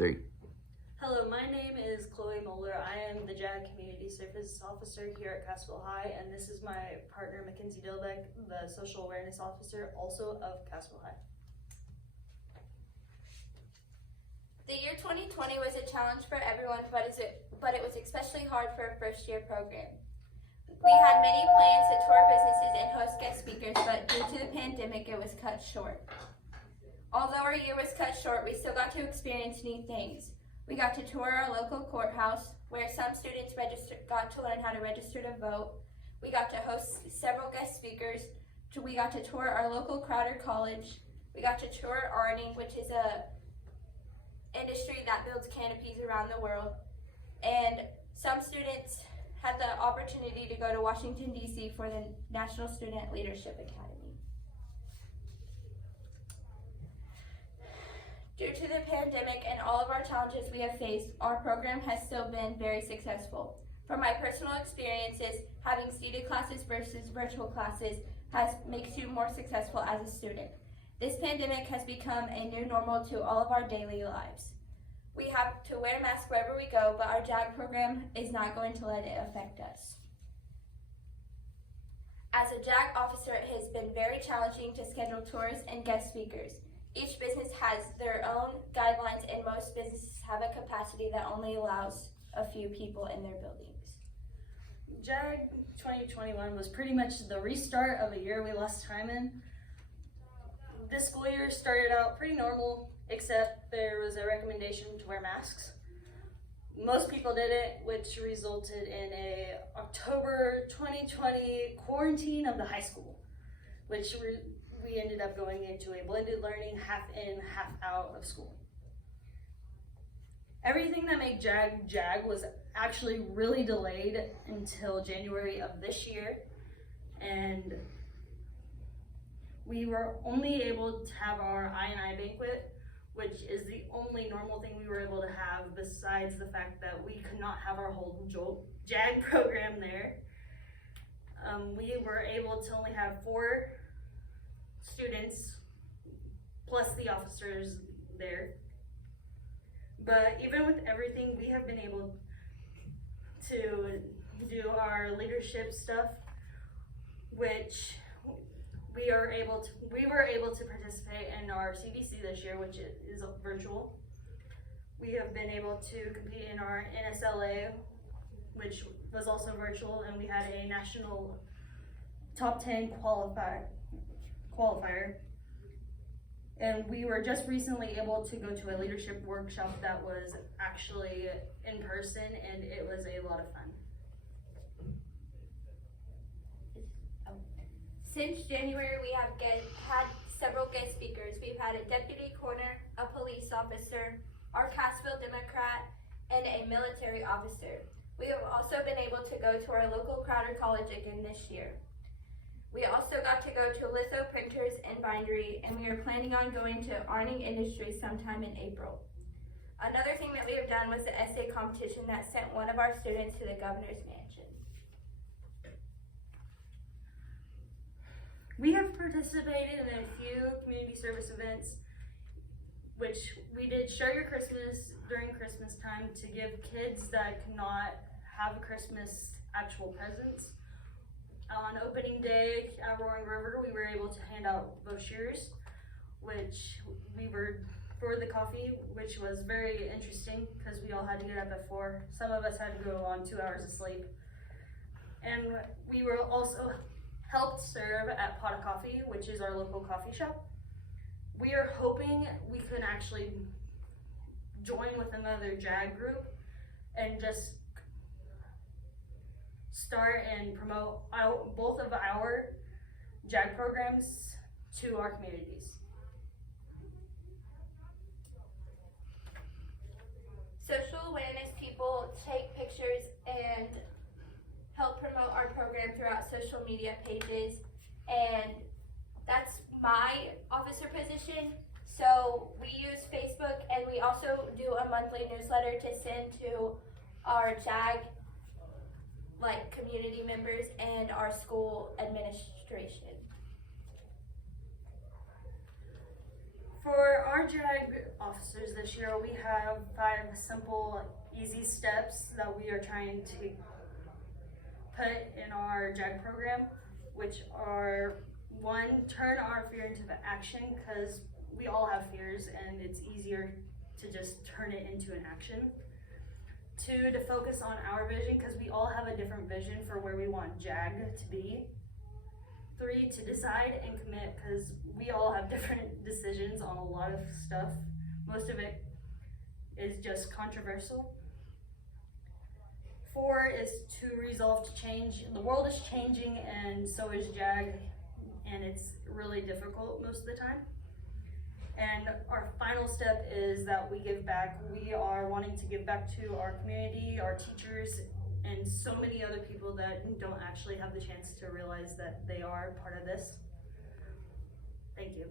3. Hello, my name is Chloe Moeller. I am the JAG Community Service Officer here at Caswell High, and this is my partner Mackenzie Dilbeck, the Social Awareness Officer, also of Caswell High. The year 2020 was a challenge for everyone, but it was especially hard for a first-year program. We had many plans to tour businesses and host guest speakers, but due to the pandemic, it was cut short. Although our year was cut short, we still got to experience new things. We got to tour our local courthouse, where some students got to learn how to register to vote. We got to host several guest speakers. We got to tour our local Crowder College. We got to tour Arning, which is a industry that builds canopies around the world. And some students had the opportunity to go to Washington, D.C. for the National Student Leadership Academy. Due to the pandemic and all of our challenges we have faced, our program has still been very successful. From my personal experiences, having seated classes versus virtual classes makes you more successful as a student. This pandemic has become a new normal to all of our daily lives. We have to wear masks wherever we go, but our JAG program is not going to let it affect us. As a JAG officer, it has been very challenging to schedule tours and guest speakers. Each business has their own guidelines, and most businesses have a capacity that only allows a few people in their buildings. JAG 2021 was pretty much the restart of a year we lost time in. This school year started out pretty normal, except there was a recommendation to wear masks. Most people did it, which resulted in a October 2020 quarantine of the high school, which we ended up going into a blended learning, half in, half out of school. Everything that made JAG was actually really delayed until January of this year, and we were only able to have our I&I banquet, which is the only normal thing we were able to have besides the fact that we could not have our whole JAG program there. We were able to only have 4 students plus the officers there. But even with everything, we have been able to do our leadership stuff, which we were able to participate in our CDC this year, which is virtual. We have been able to compete in our NSLA, which was also virtual, and we had a national top 10 qualifier. And we were just recently able to go to a leadership workshop that was actually in person, and it was a lot of fun. Since January, we have had several guest speakers. We've had a deputy coroner, a police officer, our Cassville Democrat, and a military officer. We have also been able to go to our local Crowder College again this year. We also got to go to litho printers and bindery, and we are planning on going to Arning Industries sometime in April. Another thing that we have done was the essay competition that sent one of our students to the governor's mansion. We have participated in a few community service events, which we did Share Your Christmas during Christmas time to give kids that cannot have a Christmas actual presents. On opening day at Roaring River, we were able to hand out brochures, which we were for the coffee, which was very interesting because we all had to get up at 4. Some of us had to go on 2 hours of sleep. And we were also helped serve at Pot of Coffee, which is our local coffee shop. We are hoping we can actually join with another JAG group and just start and promote both of our JAG programs to our communities. Social awareness people take pictures and help promote our program throughout social media pages, and that's my officer position. So we use Facebook, and we also do a monthly newsletter to send to our JAG community members and our school administration. For our JAG officers this year, we have 5 simple, easy steps that we are trying to put in our JAG program, which are: 1, turn our fear into the action, because we all have fears and it's easier to just turn it into an action. 2, to focus on our vision, because we all have a different vision for where we want JAG to be. 3, to decide and commit, because we all have different decisions on a lot of stuff. Most of it is just controversial. 4 is to resolve to change. The world is changing and so is JAG, and it's really difficult most of the time. And our final step is that we give back. We are wanting to give back to our community, our teachers, and so many other people that don't actually have the chance to realize that they are part of this. Thank you.